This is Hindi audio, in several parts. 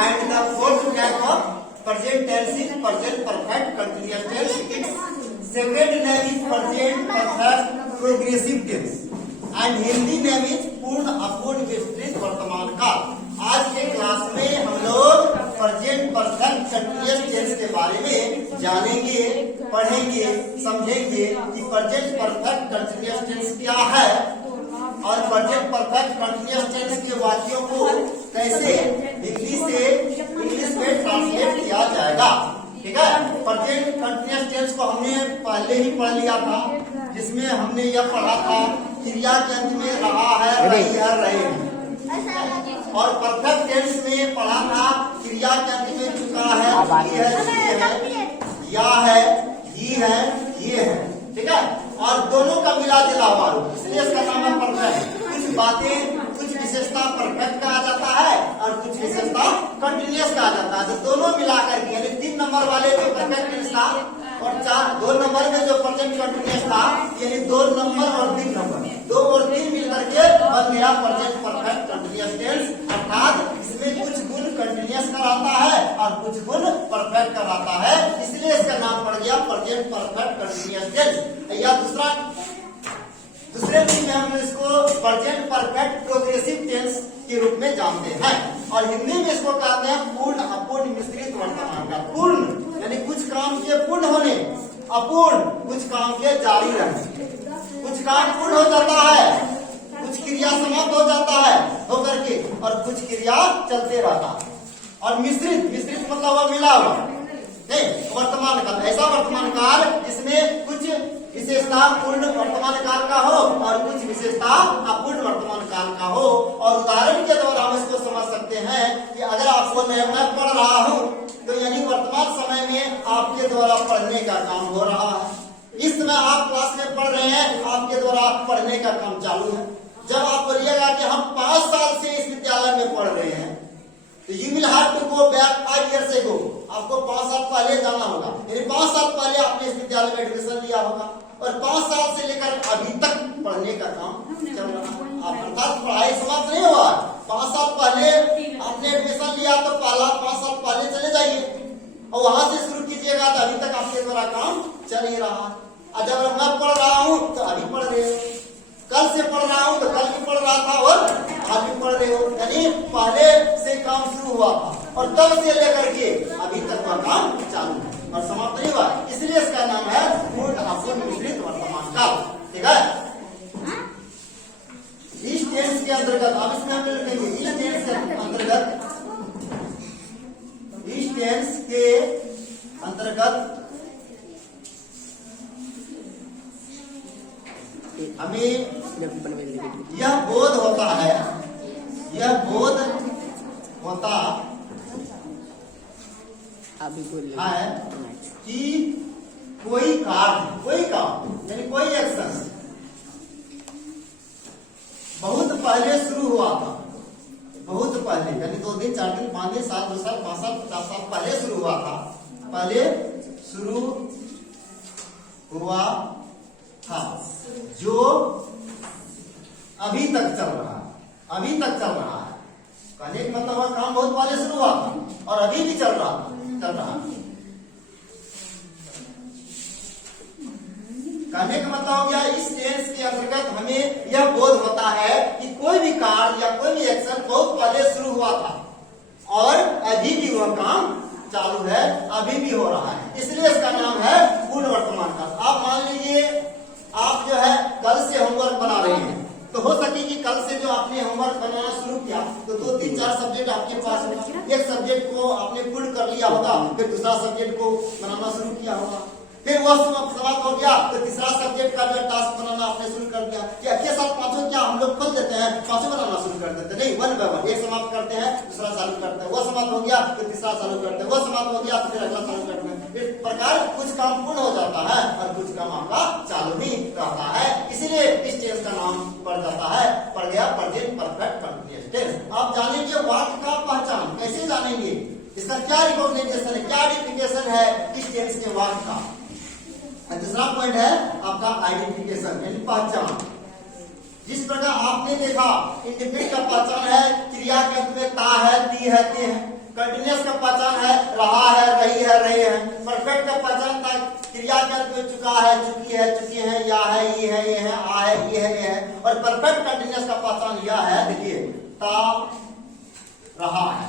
and the fourth type of present tense is present perfect continuous tense. Its second name is present perfect progressive tense and Hindi name is पूर्ण अपूर्ण विस्तृत वर्तमान काल। आज के क्लास में हम लोग प्रेजेंट परफेक्ट कंटीन्यूअस टेंस के बारे में जानेंगे, पढ़ेंगे, समझेंगे कि प्रेजेंट परफेक्ट कंटीन्यूअस टेंस क्या है और प्रेजेंट परफेक्ट कंटीन्यूअस टेंस के वाक्यों को कैसे इंग्लिश से इंग्लिश में ट्रांसलेट किया जाएगा। ठीक है, प्रेजेंट कंटीन्यूअस टेंस को हमने पहले ही पढ़ लिया था, जिसमें हमने यह पढ़ा था क्रिया के अंत में रहा है, रही है, रहे हैं। और परफेक्ट टेंस में पढ़ा था क्रिया के अंत में चुका है, या है, ही है, ये है। ठीक है, और दोनों का मिला जुला हुआ रूप, इसलिए इसका नाम है परफेक्ट। कुछ बातें, कुछ विशेषता परफेक्ट कहा जाता है और कुछ विशेषता कंटिन्यूअस कहा जाता है। तो दोनों मिलाकर के यानी 3 नंबर वाले जो परफेक्ट टेंस था और 2 नंबर में जो प्रेजेंट कंटिन्यूअस था, यानी 2 नंबर और 3 नंबर, 2 और 3 मिलकर के बन गया प्रेजेंट परफेक्ट कंटिन्यूअस टेंस। अर्थात इसमें कुछ गुण कंटिन्यूअस कराता है और कुछ गुण परफेक्ट कराता है, इसलिए इसका नाम पड़ गया प्रेजेंट परफेक्ट कंटिन्यूअस टेंस। या दूसरे रूप में हम इसको प्रेजेंट परफेक्ट प्रोग्रेसिव टेंस के रूप में जानते हैं और हिंदी में इसको कहते हैं पूर्ण अपूर्ण मिश्रित वर्तमान काल। पूर्ण यानी कुछ काम के पूर्ण होने, अपूर्ण कुछ काम के जारी रहने। कुछ काम पूर्ण हो जाता है, कुछ क्रिया समाप्त हो जाता है होकर के और कुछ क्रिया चलते रहता है। और मिश्रित, मिश्रित मतलब वह मिला हुआ नहीं, वर्तमान काल ऐसा वर्तमान काल जिसमें कुछ विशेषता पूर्ण वर्तमान काल का हो और कुछ विशेषता अपूर्ण वर्तमान काल का हो। और उदाहरण के द्वारा हम इसको समझ सकते हैं कि अगर आपको मैं पढ़ रहा हूँ तो यानी वर्तमान समय में आपके द्वारा पढ़ने का काम हो रहा है। इस समय आप क्लास में पढ़ रहे हैं, आपके द्वारा पढ़ने का काम चालू है। जब आप बोलिएगा कि हम 5 साल से इस विद्यालय में पढ़ रहे हैं, तो you will have to go back 5 years ago। आपको 5 साल पहले जाना होगा, यानी 5 साल पहले आपने इस विद्यालय में एडमिशन लिया होगा और 5 साल से लेकर अभी तक पढ़ने का काम चल रहा है। अर्थात पढ़ाई समाप्त नहीं हुआ। 5 साल पहले आपने एडमिशन लिया तो पहला 5 साल पहले चले जाइए और वहां से शुरू कीजिएगा तो अभी तक आपके द्वारा काम चल ही रहा है। और जब मैं पढ़ रहा हूँ तो अभी पढ़ रहे हो, कल से पढ़ रहा हूँ तो कल भी पढ़ रहा था और आज भी पढ़ रहे हो, यानी पहले से काम शुरू हुआ था और तब से लेकर के अभी तक का काम चालू है और समाप्त नहीं हुआ। इसलिए इसका नाम है पूर्ण अपूर्ण मिश्रित वर्तमान काल। ठीक है, इस टेंस के अंतर्गत अब इसमें हम लिखेंगे इस टेंस के अंतर्गत, इस टेंस के अंतर्गत हमें यह बोध होता है, यह बोध होता है कि कोई कार्य, कोई काम यानी कोई एक्शन बहुत पहले शुरू हुआ था। बहुत पहले यानी 2 दिन, 4 दिन, 5 दिन, 7, 2 साल, 5 साल, 50 साल पहले शुरू हुआ था, पहले शुरू हुआ था, जो अभी तक चल रहा है, अभी तक चल रहा है। कहने का मतलब वह काम बहुत पहले शुरू हुआ था और अभी भी चल रहा है। कहने का मतलब हो गया इस टेंस के अंतर्गत हमें यह बोध होता है कि कोई भी कार्य या कोई भी एक्शन बहुत पहले शुरू हुआ था और अभी भी वह काम चालू है, अभी भी हो रहा है, इसलिए इसका नाम है पूर्ण वर्तमान काल। आप मान लीजिए आप जो है कल से होमवर्क बना रहे हैं, तो हो सके कि कल से जो आपने होमवर्क बनाना शुरू किया तो 2, 3, 4 सब्जेक्ट आपके पास होगा। एक सब्जेक्ट को आपने पूर्ण कर लिया होगा, फिर दूसरा सब्जेक्ट को बनाना शुरू किया होगा, फिर वह समाप्त हो गया तो तीसरा सब्जेक्ट का जो टास्क बनाना आपने शुरू कर दिया। क्या के साथ 5 क्या हम लोग खोल देते हैं, 5 बनाना शुरू कर देते नहीं, 1 by 1 एक समाप्त करते हैं, दूसरा चालू करते हैं, वह समाप्त हो गया तो तीसरा चालू करते हैं, वह समाप्त हो गया तो फिर अगला चालू करते हैं। इस प्रकार कुछ काम पूर्ण हो जाता है और कुछ काम आपका चालू ही रहता है, इसीलिए इस टेंस का नाम पड़ जाता है, पड़ गया प्रेजेंट परफेक्ट कंटीन्यूअस टेंस। आप जानेंगे वाक्य का पहचान कैसे जानेंगे, इसका क्या रिकॉग्निशन है, क्या डिफिनेशन है इस टेंस के वाक्य का। दूसरा पॉइंट है आपका आइडेंटिफिकेशन यानी पहचान। जिस प्रकार आपने देखा इंडिफिनिट का पहचान है क्रिया के अंत में ता है, ती है, ते है, कंटिन्यूअस का पहचान है रहा है, रही है, रहे हैं। परफेक्ट का पहचान था क्रिया के अंत में चुका है, चुकी है, चुकी है, या है, ये है, ये है, आ है, ये है, ये है। और परफेक्ट कंटिन्यूअस का पहचान यह है, देखिए, ता रहा है,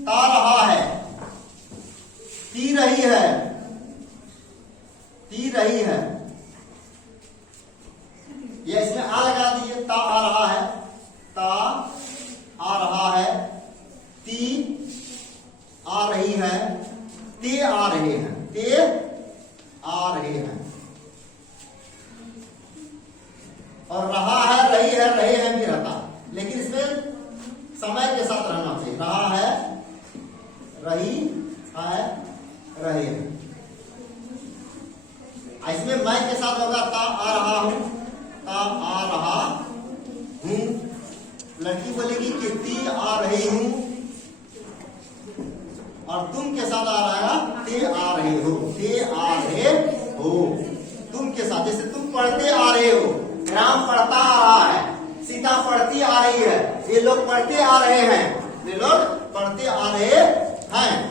ता रहा है, ती रही है, ती रही है। ये इसमें आ लगा दीजिए, ता आ रहा है, ता आ रहा है, ती आ रही है, ते आ रहे हैं, ते आ रहे हैं। और रहा है, रही है, रहे हैं भी रहता, लेकिन इसमें समय के साथ रहना चाहिए। रहा है, रही है, रहे हैं। इसमें मैं के साथ होगा, ता आ रहा हूं, ता आ रहा हूं। लड़की बोलेगी कि ती आ रही हूं, और तुम के साथ आ रहा है, ते आ रहे हो, ते आ रहे हो। तुम के साथ, जैसे तुम पढ़ते आ रहे हो, राम पढ़ता आ रहा है, सीता पढ़ती आ रही है, ये लोग पढ़ते आ रहे हैं, ये लोग पढ़ते आ रहे हैं।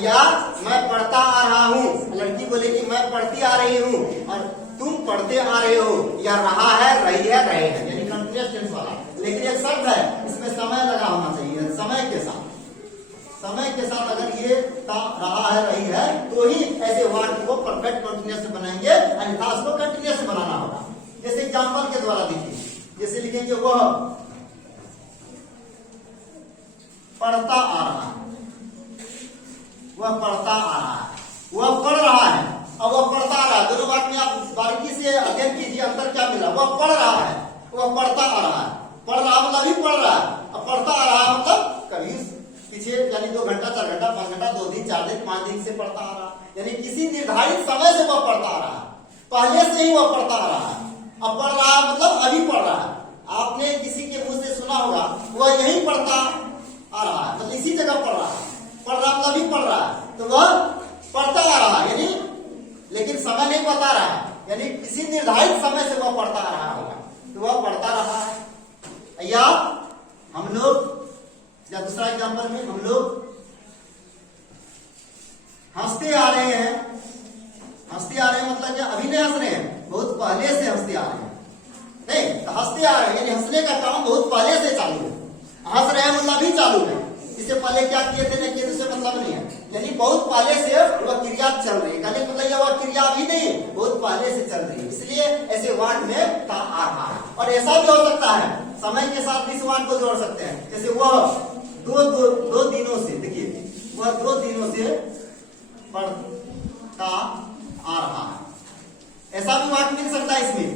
या मैं पढ़ता आ रहा हूँ, लड़की बोलेगी मैं पढ़ती आ रही हूँ, और तुम पढ़ते आ रहे हो। या रहा है, रही है, रहे हैं, यानी कंटिन्यूअस टेंस वाला। लेकिन एक शब्द है, इसमें समय लगा होना चाहिए, समय के साथ। समय के साथ अगर ये रहा है, रही है, तो ही ऐसे वर्ड को परफेक्ट कंटिन्यूअस से बनाएंगे, अन्यथा उसको कंटिन्यूअस से बनाना होगा। जैसे एग्जाम्पल के द्वारा देखिए, जैसे लिखेंगे वह पढ़ता आ रहा है, वह पढ़ता आ रहा है, वह पढ़ रहा है और वह पढ़ता आ रहा है। दोनों बात में आप बारीकी से अध्ययन कीजिए, अंतर क्या मिला। वह पढ़ रहा है, वह पढ़ता आ रहा है। पढ़ रहा मतलब ही पढ़ रहा है, और पढ़ता आ रहा मतलब कभी पीछे, यानी 2 घंटा, 4 घंटा, 5 घंटा, 2 दिन, 4 दिन, 5 दिन से पढ़ता आ रहा है, यानी किसी निर्धारित समय से वह पढ़ता आ रहा है, पहले से ही वह पढ़ता आ रहा है। अब पढ़ रहा है मतलब अभी पढ़ रहा है। आपने किसी के मुंह से सुना होगा, वह यही पढ़ता आ रहा है, मतलब इसी जगह पढ़ रहा है। पढ़ रहा मतलब अभी पढ़ रहा है, तो वह पढ़ता आ रहा है, यानी लेकिन समय नहीं बता रहा है, यानी किसी निर्धारित समय से वह पढ़ता आ रहा होगा, तो वह पढ़ता रहा है। या हम लोग, या दूसरा एग्जाम्पल में, हम लोग हंसते आ रहे हैं। हंसते आ रहे हैं मतलब क्या, अभी नहीं हंस रहे हैं, बहुत पहले से हंसते आ रहे हैं। नहीं, तो हंसते आ रहे हैं यानी हंसने का काम बहुत पहले से चालू है। हंस रहे हैं मतलब अभी चालू है, इससे पहले क्या किए थे, नहीं किए थे, उससे मतलब नहीं है, यानी बहुत पहले से वह क्रिया चल रही है। कहने मतलब वह क्रिया अभी नहीं, बहुत पहले से चल रही है, इसलिए ऐसे वर्ड में ता आ रहा है। और ऐसा भी हो सकता है, समय के साथ इस वर्ड को जोड़ सकते हैं। जैसे वह दो दिनों से, देखिए, वह 2 दिनों से पढ़ता आ रहा है, ऐसा भी वर्ड मिल सकता है इसमें।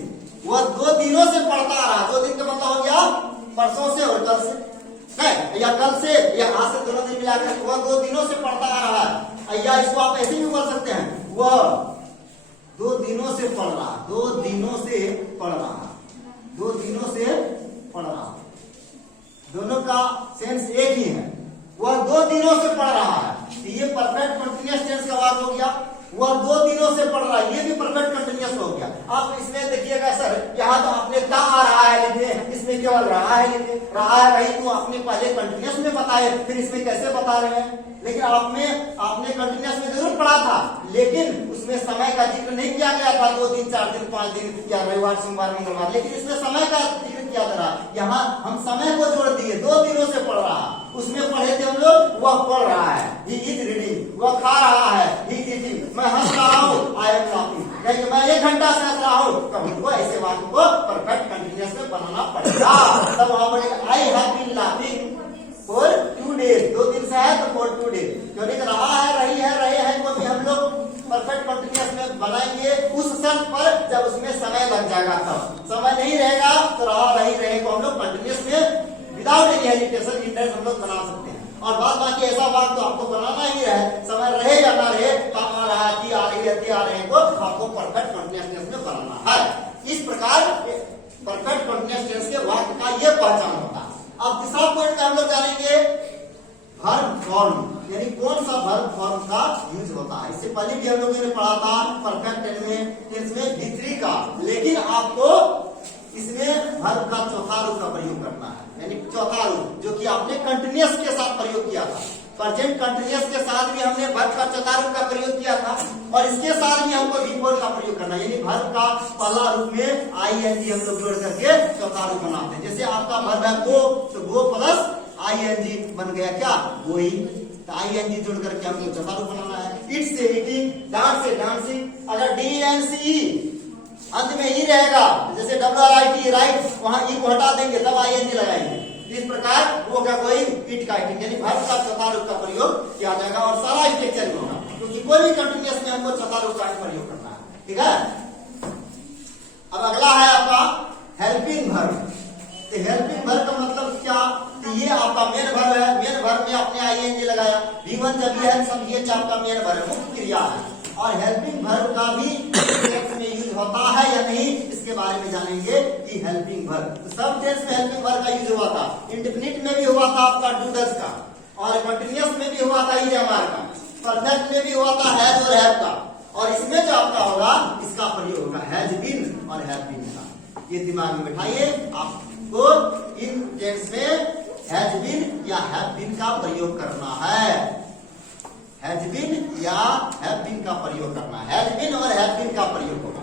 वह 2 दिनों से पढ़ता आ रहा है, 2 दिन का मतलब हो गया परसों से और कल से, है, या कल से, या आज से, दोनों दिन मिलाकर वह 2 दिनों से पढ़ता आ रहा है। या इसको आप ऐसे भी बोल सकते हैं, वह 2 दिनों से पढ़ रहा, 2 दिनों से पढ़ रहा, 2 दिनों से पढ़ रहा। दोनों का सेंस एक ही है, वह 2 दिनों से पढ़ रहा है, तो ये परफेक्ट कंटिन्यूअस टेंस का वाक्य हो गया। वह 2 दिनों से पढ़ रहा है, ये भी परफेक्ट कंटिन्यूअस हो गया। आप इसमें देखिएगा सर, यहाँ तो आपने ता आ रहा है लिखे, इसमें केवल रहा है लिखे, रहा है, रही तो आपने पहले कंटिन्यूअस में बताए, फिर इसमें कैसे बता रहे हैं। लेकिन आपने कंटिन्यूअस में जरूर पढ़ा था, लेकिन उसमें समय का जिक्र नहीं किया गया था, 2 दिन, 4 दिन, 5 दिन, या रविवार, सोमवार, मंगलवार, लेकिन इसमें समय का जिक्र किया जा रहा। यहाँ हम समय को जोड़ दिए, 2 दिनों से पढ़ रहा। उसमें पढ़े थे हम लोग, वह पढ़ रहा है, ही इज रीडिंग, वह खा रहा है, ही इज ईटिंग, मैं हंस रहा हूँ, आई एम लाफिंग, यानी मैं 1 घंटा से हंस रहा हूँ। तो हमको ऐसे वाक्य को परफेक्ट कंटिन्यूअस में बनाना पड़ेगा। तब वहां पर I have been laughing for 2 days, 2 दिन से है तो फॉर 2 डेज, क्योंकि रहा है, रही है, रहे हैं को भी हम लोग परफेक्ट कंटिन्यूअस में बनाएंगे उस शर्त पर जब उसमें समय लग जाएगा। तब समय नहीं रहेगा तो रहा, रही, रहे को हम लोग कंटिन्यूअस में विदाउट एनी हेजिटेशन इंडेक्स हम लोग बना सकते हैं। और बात बाकी ऐसा वाक्य तो आपको बनाना ही है, समय रहे या ना रहे, काम आ रहा है, की आ रही है, ती आ रहे हैं, को आपको परफेक्ट कंटिन्यूअस में बनाना है। इस प्रकार परफेक्ट कंटिन्यूअस टेंस के वाक्य का ये पहचान होता है। अब तीसरा पॉइंट में हम लोग जानेंगे वर्ब फॉर्म, यानी कौन सा वर्ब फॉर्म का यूज होता है। इससे पहले भी हम लोगों ने पढ़ा था परफेक्ट टेंस में भी3 का, लेकिन आपको इसमें वर्ब का चौथा रूप का प्रयोग करना है, यानी चौथा रूप जो कि आपने कंटिन्यूअस के साथ प्रयोग किया था। प्रेजेंट कंटिन्यूअस के साथ भी हमने वर्ब का चौथा रूप का प्रयोग किया था और इसके साथ भी हमको बिफोर का प्रयोग करना, यानी वर्ब का पहला रूप में आईएनजी हम लोग जोड़ करके चौथा रूप बनाते हैं। जैसे आपका वर्ब है गो, तो गो प्लस आईएनजी बन गया क्या, गोइंग। तो आईएनजी जोड़ करके हमको चौथा रूप बनाना है। इट से ईटिंग, डांस से डांसिंग। अगर DNCE अंत में ई रहेगा, जैसे WRIT राइट, वहां ई को हटा देंगे तब आईएनजी लगाएंगे। इस प्रकार वो क्या गोइंग, इट का ईटिंग, यानी वर्ब का चौथा रूप का प्रयोग किया जाएगा और सारा स्ट्रक्चर में होगा, क्योंकि कोई भी कंटिन्यूअस में हमको चौथा रूप का प्रयोग करना है। ठीक है, अब अगला है आपका हेल्पिंग वर्ब। तो हेल्पिंग वर्ब का मतलब क्या, तो ये आपका मेन वर्ब है, मेन वर्ब में आपने आईएनजी लगाया, V1 जब ये है सब ये आपका मेन वर्ब है, मुख्य क्रिया है। और हेल्पिंग वर्ब का भी टेंस में यूज होता है या नहीं, इसके बारे में जानेंगे कि हेल्पिंग वर्ब। सब टेंस में हेल्पिंग वर्ब का यूज हुआ था, इंडेफिनिट में भी हुआ था आपका डू डज का, और कंटिन्यूअस में भी हुआ था इज एमआर का, परफेक्ट में भी हुआ था हैज और हैव का, और इसमें जो आपका होगा इसका प्रयोग होगा हैज बीन और हैव बीन का। ये दिमाग में बिठाइए, आपको इन टेंस में हैज बीन या हैव बीन का प्रयोग करना है। हैज बीन या हैव बीन का प्रयोग करना है, हैज बीन और हैव बीन का प्रयोग होगा।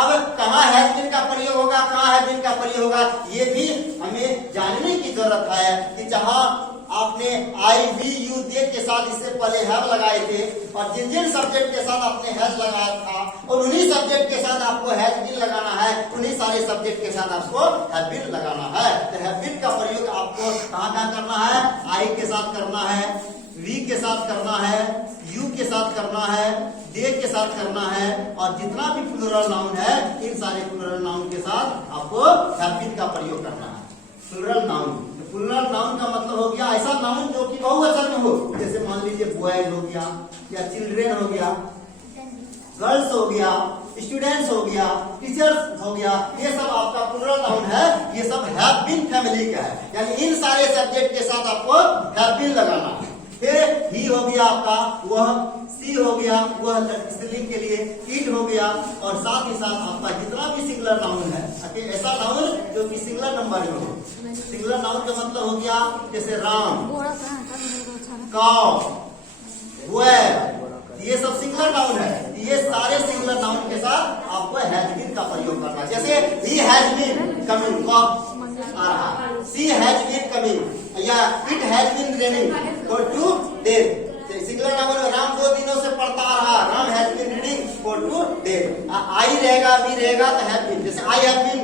अब कहाँ हैज बीन का प्रयोग होगा, कहाँ हैव बीन का प्रयोग होगा, ये भी हमें जानने की जरूरत है कि जहां आपने आई वी यू दे के साथ इससे पहले हैव लगाए थे और जिन जिन सब्जेक्ट के साथ आपने हैज लगाया था और उन्हीं सब्जेक्ट के साथ आपको हैज बीन लगाना है, उन्हीं सारे सब्जेक्ट के साथ आपको हैव बीन लगाना है। तो हैव बीन का प्रयोग आपको कहाँ कहाँ करना है, आई के साथ करना है, वी के साथ करना है, यू के साथ करना है, दे के साथ करना है, और जितना भी प्लूरल नाउन है इन सारे प्लूरल नाउन के साथ आपको हैव बीन का प्रयोग करना है। प्लूरल नाउन, प्लूरल नाउन का मतलब हो गया ऐसा नाउन जो कि बहुवचन में हो, जैसे मान लीजिए बॉयज हो गया या चिल्ड्रेन हो गया, गर्ल्स हो गया, स्टूडेंट्स हो गया, टीचर्स हो गया, ये सब आपका प्लूरल नाउन है, ये सब हैव बीन फैमिली का है, यानी इन सारे सब्जेक्ट के साथ आपको हैव बीन लगाना है। फिर ही हो गया आपका वह, सी हो गया वह स्त्रीलिंग के लिए, इट हो गया, और साथ ही साथ आपका जितना भी सिंगुलर नाउन है, ऐसा नाउन जो कि सिंगुलर नंबर में हो। सिंगुलर नाउन का मतलब हो गया जैसे राम, काउ, ये सब सिंगुलर नाउन है। ये सारे सिंगुलर नाउन के साथ आपको हैज बीन का प्रयोग करना है। जैसे ही हैज बीन कमिंग, कब आ रहा, सी हैज बीन कमिंग या it has been raining for 2 days. Singular noun Ram 2 दिनों से पढ़ता आ रहा, Ram has been reading for 2 days. I रहेगा, बी रहेगा तो हैव बीन, जैसे I have been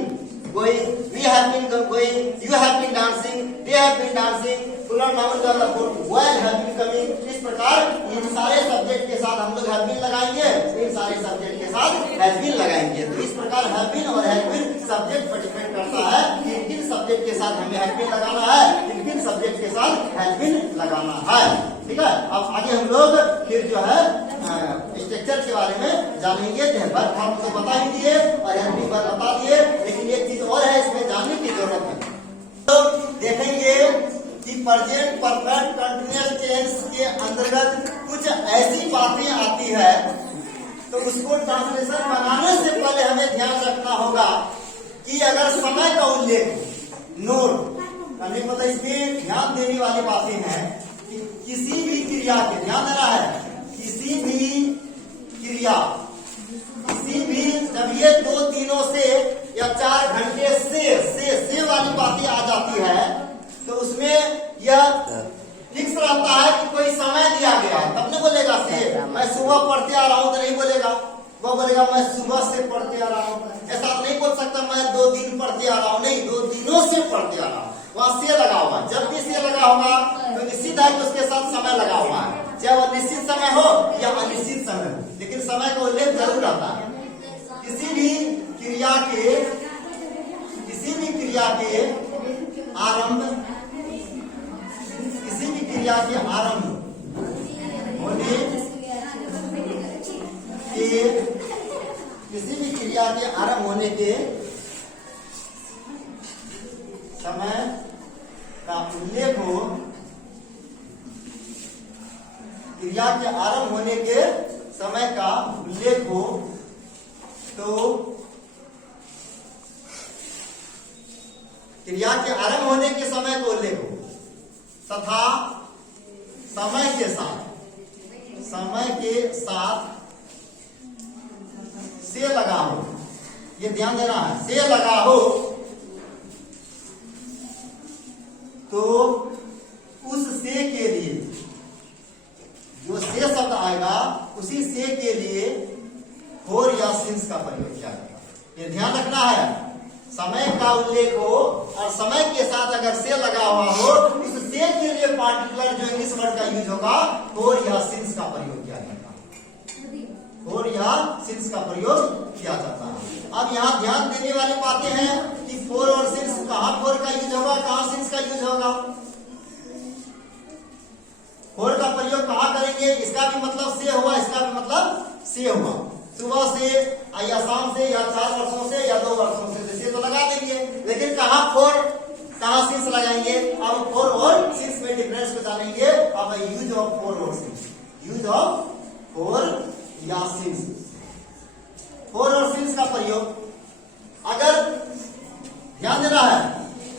going, we have been going, you have been dancing, they have been dancing, plural noun का मतलब वेल हैव बीन कमिंग। इस प्रकार इन सारे सब्जेक्ट के साथ हम लोग हैव बीन लगाएंगे, इन सारे सब्जेक्ट के साथ हैव बीन लगाएंगे। तो इस प्रकार हैव बीन और हैव बीन सब्जेक्ट पर डिपेंड करता है कि किन सब्जेक्ट के साथ हमें हैव बीन लगाना है, किन सब्जेक्ट के साथ हैव बीन लगाना है। ठीक है, अब आगे हम लोग फिर जो है स्ट्रक्चर के बारे में जानेंगे। वर्ब फॉर्म तो बता ही दिए और हैव बीन बता दिए, लेकिन एक चीज और है इसमें जानने की जरूरत है। तो देखेंगे कि प्रेजेंट परफेक्ट कंटीन्यूअस टेंस के अंतर्गत कुछ ऐसी बातें आती है, तो उसको ट्रांसलेशन बनाने से पहले हमें ध्यान रखना होगा कि अगर समय का उल्लेख, नोट करने मतलब इसमें ध्यान देने वाली बातें हैं कि किसी भी क्रिया के, ध्यान देना है, किसी भी क्रिया, किसी भी जब ये 2 दिनों से या 4 घंटे से वाली बातें आ जाती है, तो उसमें यह फिक्स रहता है कि कोई समय दिया गया है, तब नहीं बोलेगा से। मैं सुबह पढ़ते आ रहा हूं तो नहीं बोलेगा, वो बोलेगा मैं सुबह से पढ़ते आ रहा हूं। ऐसा नहीं बोल सकता मैं 2 दिन पढ़ते आ रहा हूं, नहीं, 2 दिनों से पढ़ते आ रहा हूं। वहां से लगा हुआ, जब भी से लगा होगा तो निश्चित है कि उसके साथ समय लगा हुआ है, चाहे वो निश्चित समय हो या अनिश्चित समय हो, लेकिन समय का उल्लेख जरूर आता है। किसी भी क्रिया के आरंभ, किसी भी क्रिया के आरंभ होने के, किसी भी क्रिया के आरंभ होने के समय का उल्लेख हो, क्रिया के आरंभ होने के समय का उल्लेख हो, तो क्रिया के आरंभ होने के समय को उल्लेख हो तथा समय के साथ से लगा हो, ये ध्यान देना है, से लगा हो तो उस से के लिए जो से शब्द आएगा उसी से के लिए फोर या सिंस का प्रयोग किया जाएगा। ये ध्यान रखना है, समय का उल्लेख हो और समय के साथ अगर से लगा हुआ हो इस से के लिए पार्टिकुलर जो इंग्लिश वर्ड का यूज होगा फोर या सिंस का प्रयोग किया जाएगा, फोर या सिंस का प्रयोग किया जाता है। अब यहाँ ध्यान देने वाली बातें हैं कि फोर और सिंस, कहाँ फोर का यूज होगा, कहाँ सिंस का यूज होगा। फोर का प्रयोग कहाँ करेंगे, इसका भी मतलब से हुआ, इसका भी मतलब से हुआ। सुबह से या शाम से या 4 वर्षों से या 2 वर्षों से तो लगा देंगे, लेकिन कहाँ फोर कहाँ सिंस लगाएंगे। अब फोर और सिंस में डिफरेंस को जानेंगे। अब यूज ऑफ फोर और सिंस, यूज ऑफ फोर या सिंस, फोर और सिंस का प्रयोग अगर ध्यान देना है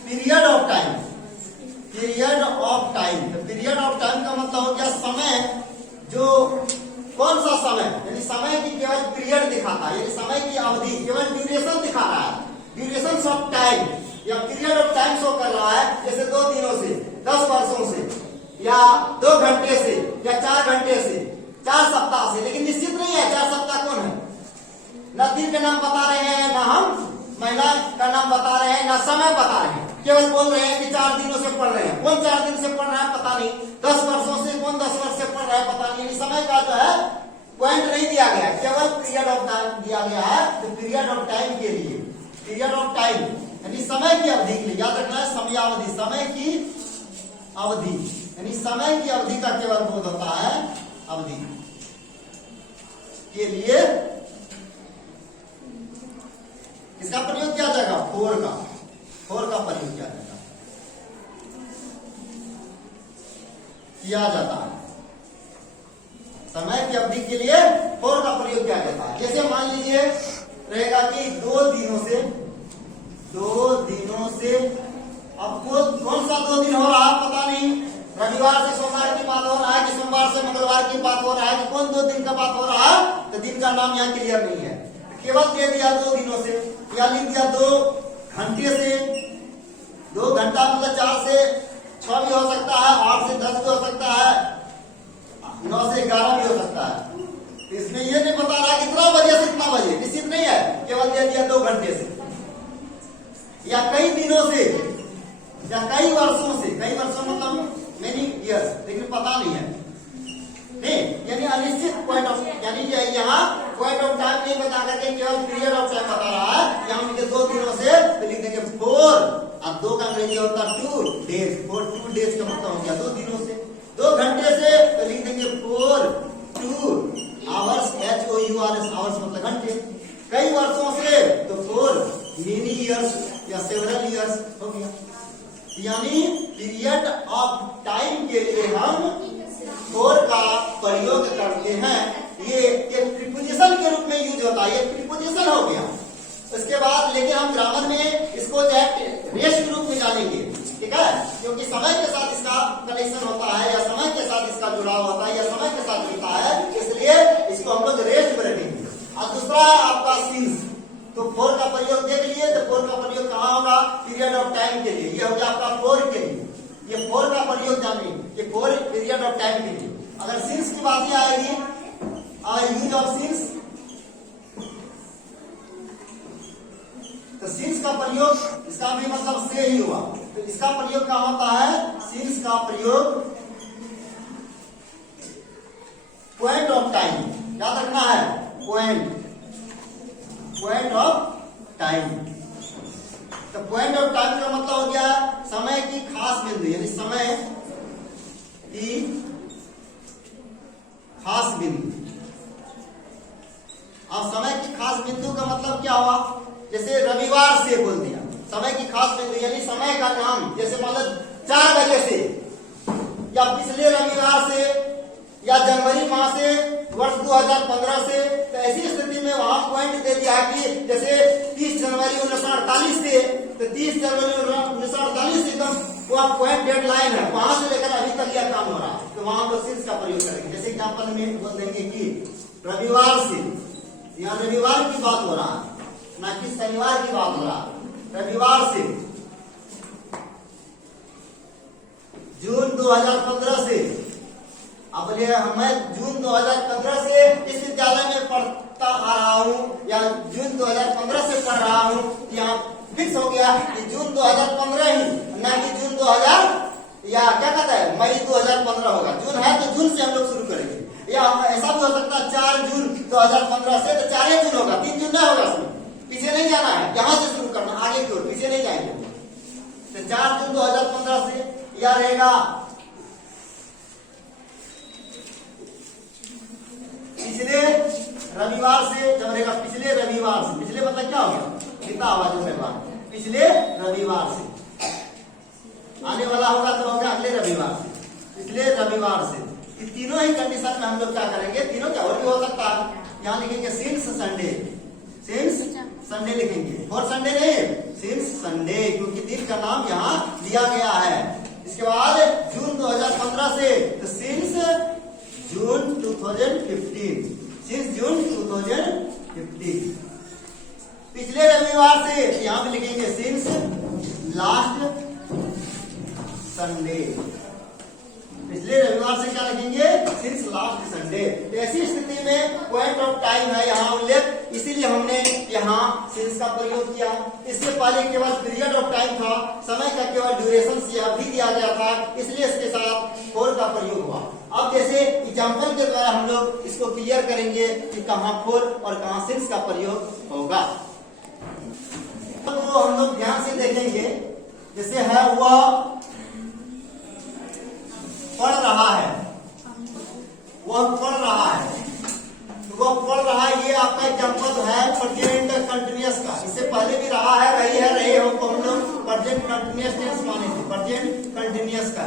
period of time, period of time, तो पीरियड ऑफ टाइम का मतलब हो गया समय, जो कौन सा समय, यानी समय की केवल पीरियड दिखाता है, यानी समय की अवधि, केवल ड्यूरेशन दिखा रहा है, ड्यूरेशन ऑफ टाइम या पीरियड ऑफ टाइम शो कर रहा है। जैसे 2 दिनों से, 10 वर्षों से या 2 घंटे से या 4 घंटे से, 4 सप्ताह से, लेकिन निश्चित नहीं है 4 सप्ताह कौन है, न दिन का नाम बता रहे हैं, न हम महीना का नाम बता रहे हैं, न समय बता रहे हैं, केवल बोल रहे हैं कि 4 दिनों से पढ़ रहे हैं। कौन 4 दिन से पढ़ रहा है पता नहीं, 10 वर्षों से, कौन 10 वर्ष से पढ़ रहा है पता नहीं। समय का जो है पॉइंट नहीं दिया गया, केवल पीरियड ऑफ टाइम दिया गया है। तो पीरियड ऑफ टाइम के लिए, पीरियड ऑफ टाइम यानी समय की अवधि के लिए, याद रखना है समयावधि, समय की अवधि, यानी समय की अवधि का केवल बोध होता है, अवधि के लिए इसका प्रयोग किया जाएगा, फोर का प्रयोग किया जाता है। समय की अवधि के लिए फोर का प्रयोग किया जाता है। जैसे मान लीजिए रहेगा कि 2 दिनों से, अब कौन सा 2 दिन हो रहा है पता नहीं, रविवार से सोमवार की बात हो रहा है कि सोमवार से मंगलवार की बात हो रहा है कि कौन 2 दिन का बात हो रहा है, तो दिन का नाम यहाँ क्लियर नहीं है, केवल दे दिया 2 दिनों से, या लिख दिया 2 घंटे से। 2 घंटा मतलब 4 से 6 भी हो सकता है, 8 से 10 भी हो सकता है, 9 से 11 भी हो सकता है। इसमें ये नहीं बता रहा कितना बजे से इतना बजे, निश्चित नहीं है, केवल दे दिया 2 घंटे से, या कई दिनों से, या कई वर्षों से, कई वर्षों मतलब मेनी ईयर्स, लेकिन पता नहीं है, नहीं, यानी अनिश्चित पॉइंट ऑफ, यानी यहाँ पॉइंट ऑफ टाइम नहीं बता करके केवल पीरियड ऑफ टाइम बता रहा है। यहाँ लिखे 2 दिनों से, तो लिख देंगे 4, अब 2 का अंग्रेजी होता है 2 डेज, 2 डेज का मतलब हो गया 2 दिनों से। 2 घंटे से तो लिख देंगे 4 2 आवर्स, HOURS, आवर्स मतलब घंटे। कई वर्षों से तो 4 मेनी ईयर्स या सेवरल ईयर्स हो गया। यानी पीरियड ऑफ टाइम के लिए हम फोर का प्रयोग करते हैं। ये एक प्रीपोजिशन के रूप में यूज होता है, ये प्रीपोजिशन हो गया। उसके बाद लेकिन हम ग्रामर में इसको जो है रेश के रूप में जानेंगे, ठीक है, क्योंकि समय के साथ इसका कनेक्शन होता है, या समय के साथ इसका जुड़ाव होता है, या समय के साथ जुड़ता है, इसलिए इसको हम लोग रेस्ट में रखेंगे। और दूसरा आपका सिंस, तो 4 का प्रयोग देख लिए, तो 4 का प्रयोग कहाँ होगा, पीरियड ऑफ टाइम के लिए, ये हो गया आपका 4 के लिए, ये 4 का प्रयोग जानिए, ये 4 पीरियड ऑफ टाइम के लिए। अगर सिंस की बात आएगी, यूज ऑफ सिंस, तो सिंस का प्रयोग, इसका भी मतलब से ही हुआ, तो इसका प्रयोग क्या होता है, सिंस का प्रयोग पॉइंट ऑफ टाइम, याद रखना है, पॉइंट ऑफ टाइम। तो पॉइंट ऑफ टाइम का मतलब हो गया समय की खास बिंदु, यानी समय की खास बिंदु। अब समय की खास बिंदु का मतलब क्या हुआ, जैसे रविवार से बोल दिया, समय की खास बिंदु यानी समय का नाम, जैसे मतलब 4 बजे से, या पिछले रविवार से, या जनवरी माह से, वर्ष 2015 से। तो ऐसी स्थिति में वहां पॉइंट दे दिया कि जैसे 30 जनवरी 1948 से, तो 30 जनवरी 1948 से एकदम वो आप पॉइंट डेडलाइन है, वहां से लेकर अभी तक यह काम हो रहा है, तो वहां हम लोग सिंस का प्रयोग करेंगे। जैसे एग्जाम्पल में बोल देंगे कि रविवार से, यहाँ रविवार की बात हो रहा है, ना कि शनिवार की बात हो रहा है। रविवार से जून 2015 से, अब बोलिए मैं जून 2015 से इस विद्यालय में पढ़ता आ रहा हूँ या जून 2015 से पढ़ रहा हूँ, यहाँ फिक्स हो गया कि जून 2015 ही, ना कि जून 2000 या क्या कहता है मई 2015 होगा। जून है तो जून से हम लोग शुरू करेंगे, या ऐसा भी हो सकता है 4 जून 2015 से तो 4 जून होगा, 3 जून नहीं होगा, उसमें पीछे नहीं जाना है, यहाँ से शुरू करना, आगे की ओर पीछे नहीं जाएंगे। तो 4 जून 2015 से या रहेगा पिछले रविवार से, जब रहेगा पिछले रविवार से, पिछले मतलब क्या होगा, कितना आवाज होगा, पिछले रविवार से, आने वाला होगा तो होगा अगले रविवार से, पिछले रविवार से। इस तीनों ही कंडीशन में हम लोग क्या करेंगे, तीनों क्या और भी हो सकता है, यहाँ लिखेंगे सिंस संडे, सिंस संडे लिखेंगे, और संडे नहीं, सिंस संडे, क्योंकि दिन का नाम यहाँ दिया गया है। इसके बाद जून 2015 से तो सिंस जून 2015, सिंस जून 2015। पिछले रविवार से यहाँ पे लिखेंगे सिंस लास्ट संडे, पिछले रविवार से क्या लिखेंगे, सिंस लास्ट संडे। ऐसी स्थिति में पॉइंट ऑफ टाइम है यहाँ उल्लेख, इसीलिए हमने यहाँ सिंस का प्रयोग किया। इससे पहले केवल पीरियड ऑफ टाइम था, समय का केवल ड्यूरेशन भी दिया गया था, इसलिए इसके साथ फोर का प्रयोग हुआ। अब जैसे एग्जाम्पल के द्वारा हम लोग इसको क्लियर करेंगे कि कहाँ फोर और कहाँ सिंस का प्रयोग होगा। तो हम लोग ध्यान से देखेंगे, जैसे है वह पढ़ रहा है, वह पढ़ रहा है, वह पढ़ रहा है, ये आपका एग्जाम्पल है प्रेजेंट कंटिन्यूअस का। इससे पहले भी रहा है, रही है, रहे हो तो हम लोग प्रेजेंट कंटिन्यूअस टेंस माने थे, प्रेजेंट कंटिन्यूअस का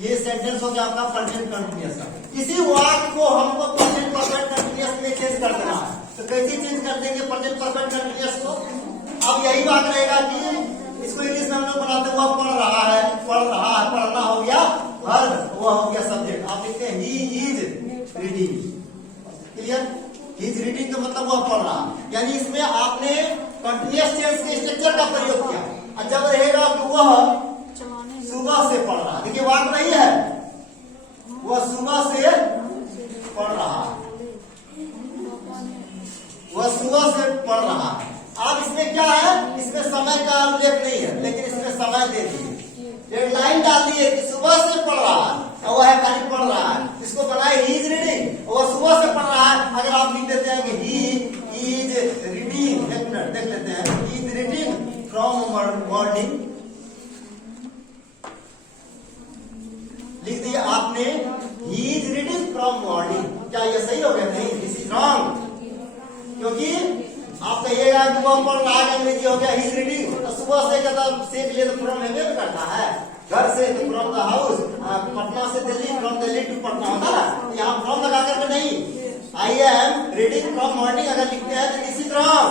ये सेंटेंस हो गया आपका प्रेजेंट कंटिन्यूअस का। इसी वाक्य को हमको प्रेजेंट परफेक्ट कंटिन्यूअस में चेंज कर देना है, तो कैसे चेंज कर देंगे प्रेजेंट परफेक्ट कंटिन्यूअस को। अब यही बात रहेगा कि इसको इंग्लिश में हम लोग बनाते हुआ पढ़ रहा है, पढ़ रहा है, पढ़ना हो गया वर्ब, वह हो गया सब्जेक्ट। आप लिखते हैं he is reading, clear, he is reading का मतलब वह पढ़ रहा, यानी इसमें आपने कंटिन्यूअस टेंस के स्ट्रक्चर का प्रयोग किया। और जब रहेगा कि वह सुबह से पढ़ रहा, देखिए बात नहीं है, वह सुबह से पढ़ रहा, वह सुबह से पढ़ रहा। अब इसमें क्या है, इसमें समय का उल्लेख नहीं है, लेकिन इसमें समय दे दिए, डेडलाइन डाल दिए कि सुबह से पढ़ रहा है, वह है खाली पढ़ रहा है, इसको बनाए ही इज रीडिंग, वह सुबह से पढ़ रहा है। अगर आप लिख देते हैं कि ही इज रीडिंग, एक मिनट देख लेते हैं, he is reading from morning, लिख दिया आपने he is reading from morning, क्या ये सही हो गया, नहीं, दिस इज रॉन्ग, क्योंकि आप कहिएगा कि वो पढ़ रहा है, अंग्रेजी हो गया ही इज रीडिंग, तो सुबह से कहता सीख लिए तो फ्रॉम हेवे में करता है, घर से तो फ्रॉम द हाउस, पटना से दिल्ली, फ्रॉम दिल्ली टू पटना होता है, यहाँ फ्रॉम लगा करके नहीं, I am reading from morning अगर लिखते हैं तो this is wrong,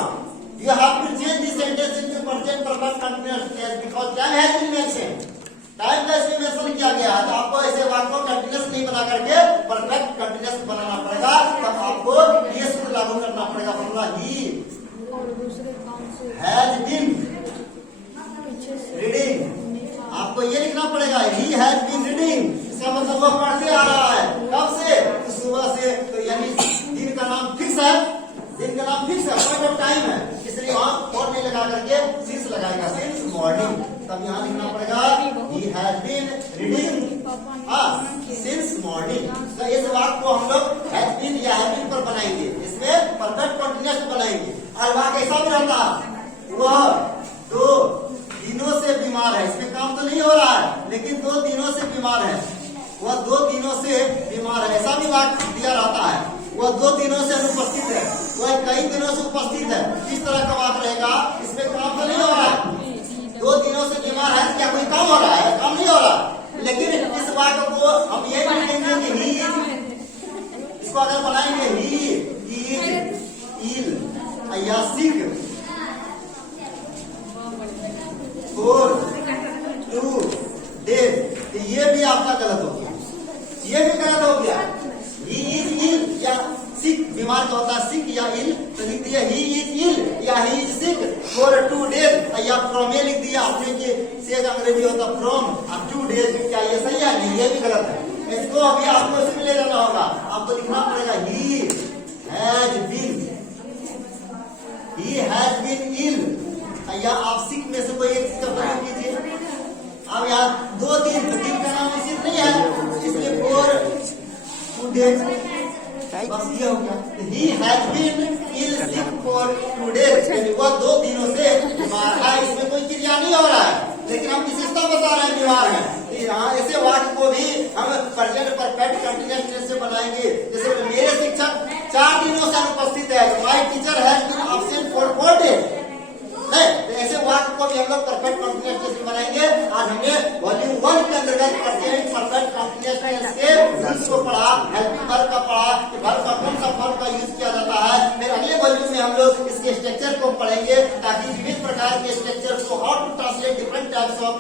you have to change this sentence into present perfect continuous tense because time has been mentioned, time का इसमें मेंशन किया गया है, तो आपको ऐसे वाक्य को कंटीन्यूअस नहीं बना करके परफेक्ट कंटीन्यूअस बनाना पड़ेगा, तब आपको ये सूत्र लागू करना पड़ेगा, formula he has been reading, आपको ये लिखना पड़ेगा ही हैज बीन रीडिंग, इसका मतलब वह पढ़ते आ रहा है, कब से, तो सुबह से, तो यानी दिन का नाम फिक्स है, दिन का नाम फिक्स है, पॉइंट ऑफ टाइम है, इसलिए वहां और नहीं लगा करके सिंस लगाएगा, सिंस मॉर्निंग, तब यहाँ लिखना पड़ेगा he has been reading since morning. तो इस वाक्य को हम लोग हैज बीन या हैव बीन पर बनाएंगे, इसमें परफेक्ट कंटीन्यूअस बनाएंगे। और वाक्य ऐसा भी रहता, वह 2 दिनों से बीमार है, इसमें काम तो नहीं हो रहा है, लेकिन 2 दिनों से बीमार है, वह 2 दिनों से बीमार है, ऐसा भी वाक्य दिया रहता है, वह 2 दिनों से अनुपस्थित है, वह कई दिनों से उपस्थित है, किस तरह का वाक्य रहेगा, इसमें काम तो नहीं हो रहा है, 2 दिनों से बीमार है, क्या कोई काम हो रहा है, काम नहीं हो रहा, लेकिन इस वाक्य को हम ये लिखेंगे कि ही इज, इसको अगर बनाएंगे ही इज इल या सिक, ये भी आपका गलत हो गया, ये भी गलत हो गया। ही इज इल या सिक, बीमार का होता है सिक या इल, तो लिख दिया ही इज इल या he is sick for 2 days, या फ्रॉम ए लिख दिया आपने कि से का अंग्रेजी होता फ्रॉम, अब 2 days, क्या ये सही है? नहीं, ये भी गलत है। इसको अभी आपको इसमें ले जाना होगा, आपको लिखना पड़ेगा ही हैज बीन इल, या आप सिक में से कोई एक चीज का प्रयोग कीजिए। अब यहाँ 2 दिन, दिन का नाम निश्चित नहीं है, इसलिए फॉर 2 days, बस ये हो गया। He has been ill sick for 2 days, यानी वह 2 दिनों से बीमार है। इसमें कोई क्रिया नहीं हो रहा है, लेकिन हम विशेषता बता रहे हैं बीमार है। यहाँ ऐसे वाक्य को भी हम प्रेजेंट परफेक्ट कंटीन्यूअस टेंस से बनाएंगे। जैसे मेरे शिक्षक 4 दिनों से अनुपस्थित है, my teacher has been absent for 4 days, नहीं, तो ऐसे वाक्य को भी हम लोग परफेक्ट कंटीन्यूअस टेंस में बनाएंगे। आज हमने वॉल्यूम 1 के अंतर्गत प्रेजेंट परफेक्ट कंटीन्यूअस टेंस के रूल्स को पढ़ा, हेल्पिंग वर्ब का पढ़ा कि वर्ब का कौन सा फॉर्म का यूज किया जाता है। फिर अगले वॉल्यूम में हम लोग इसके स्ट्रक्चर को पढ़ेंगे, ताकि विभिन्न प्रकार के स्ट्रक्चर को, how to translate different types of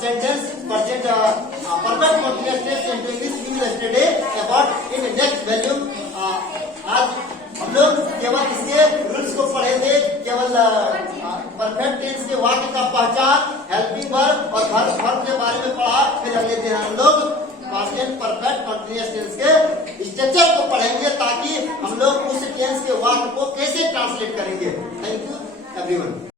sentence present perfect continuous tense into English we will study about in next volume. आज हम लोग केवल इसके रूल्स को पढ़े थे, केवल परफेक्ट टेंस के वाक्य का पहचान, हेल्पिंग वर्ब और वर्ब के बारे में पढ़ा। फिर अगले दिन हम लोग प्रेजेंट परफेक्ट कंटीन्यूअस टेंस के स्ट्रक्चर को पढ़ेंगे, ताकि हम लोग उस टेंस के वाक्य को कैसे ट्रांसलेट करेंगे। Thank you everyone.